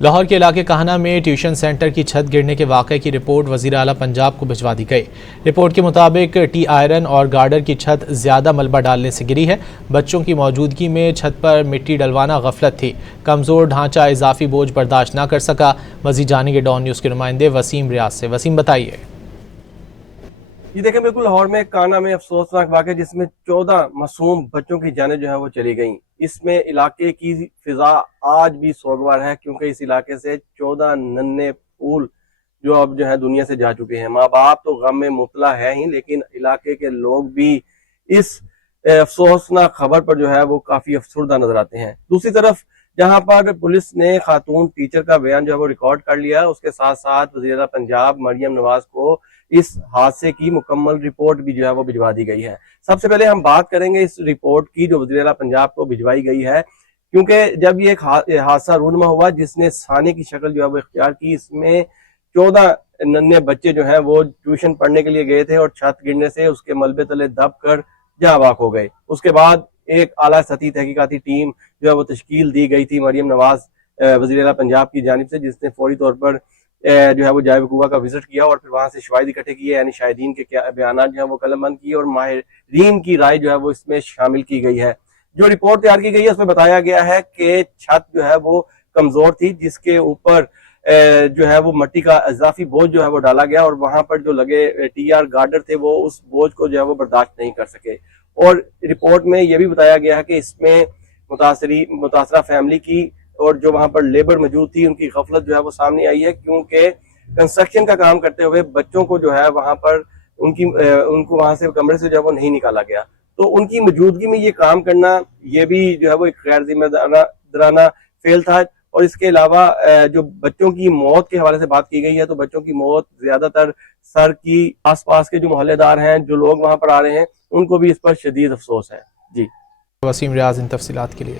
لاہور کے علاقے کہانہ میں ٹیوشن سینٹر کی چھت گرنے کے واقعے کی رپورٹ وزیر اعلیٰ پنجاب کو بھجوا دی گئی۔ رپورٹ کے مطابق ٹی آئرن اور گارڈر کی چھت زیادہ ملبہ ڈالنے سے گری ہے۔ بچوں کی موجودگی میں چھت پر مٹی ڈلوانا غفلت تھی۔ کمزور ڈھانچہ اضافی بوجھ برداشت نہ کر سکا۔ مزید جانیں گے ڈان نیوز کے نمائندے وسیم ریاض سے۔ وسیم بتائیے۔ یہ دیکھیں بالکل لاہور میں کانہ میں افسوسناک واقعہ جس میں 14 معصوم بچوں کی جانیں جو ہے وہ چلی گئیں۔ اس میں علاقے کی فضا آج بھی سوگوار ہے کیونکہ اس علاقے سے 14 ننھے پھول جو اب جو ہے دنیا سے جا چکے ہیں۔ ماں باپ تو غم میں مبتلا ہے ہی، لیکن علاقے کے لوگ بھی اس افسوسناک خبر پر جو ہے وہ کافی افسردہ نظر آتے ہیں۔ دوسری طرف جہاں پر پولیس نے خاتون ٹیچر کا بیان جو ہے وہ ریکارڈ کر لیا، اس کے ساتھ ساتھ وزیر اعلیٰ پنجاب مریم نواز کو اس حادثے کی مکمل رپورٹ بھی جو ہے وہ بھجوا دی گئی ہے۔ سب سے پہلے ہم بات کریں گے اس رپورٹ کی جو وزیر اعلیٰ پنجاب کو بھجوائی گئی ہے، کیونکہ جب یہ ایک حادثہ رونما ہوا جس نے سانے کی شکل جو ہے وہ اختیار کی، اس میں 14 ننھے بچے جو ہیں وہ ٹیوشن پڑھنے کے لیے گئے تھے اور چھت گرنے سے اس کے ملبے تلے دب کر جاں بحق ہو گئے۔ اس کے بعد ایک اعلیٰ سطحی تحقیقاتی ٹیم جو ہے وہ تشکیل دی گئی تھی مریم نواز وزیر اعلیٰ پنجاب کی جانب سے، جس نے فوری طور پر جو ہے وہ جائے وقوع کا وزٹ کیا اور پھر وہاں سے شواہد اکٹھے کیے، یعنی شاہدین کے بیانات جو ہے وہ قلم بند کیے اور ماہرین کی رائے جو ہے وہ اس میں شامل کی گئی ہے۔ جو رپورٹ تیار کی گئی ہے اس میں بتایا گیا ہے کہ چھت جو ہے وہ کمزور تھی، جس کے اوپر جو ہے وہ مٹی کا اضافی بوجھ جو ہے وہ ڈالا گیا اور وہاں پر جو لگے ٹی آر گارڈر تھے وہ اس بوجھ کو جو ہے وہ برداشت نہیں کر سکے۔ اور رپورٹ میں یہ بھی بتایا گیا ہے کہ اس میں متاثرہ فیملی کی اور جو وہاں پر لیبر موجود تھی ان کی غفلت جو ہے وہ سامنے آئی ہے، کیونکہ کنسٹرکشن کا کام کرتے ہوئے بچوں کو جو ہے وہاں پر ان کو وہاں سے کمرے سے جو ہے وہ نہیں نکالا گیا، تو ان کی موجودگی میں یہ کام کرنا یہ بھی جو ہے وہ ایک غیر ذمہ دارانہ فعل تھا۔ اور اس کے علاوہ جو بچوں کی موت کے حوالے سے بات کی گئی ہے، تو بچوں کی موت زیادہ تر سر کی آس پاس کے جو محلے دار ہیں، جو لوگ وہاں پر آ رہے ہیں، ان کو بھی اس پر شدید افسوس ہے۔ جی وسیم ریاض ان تفصیلات کے لیے۔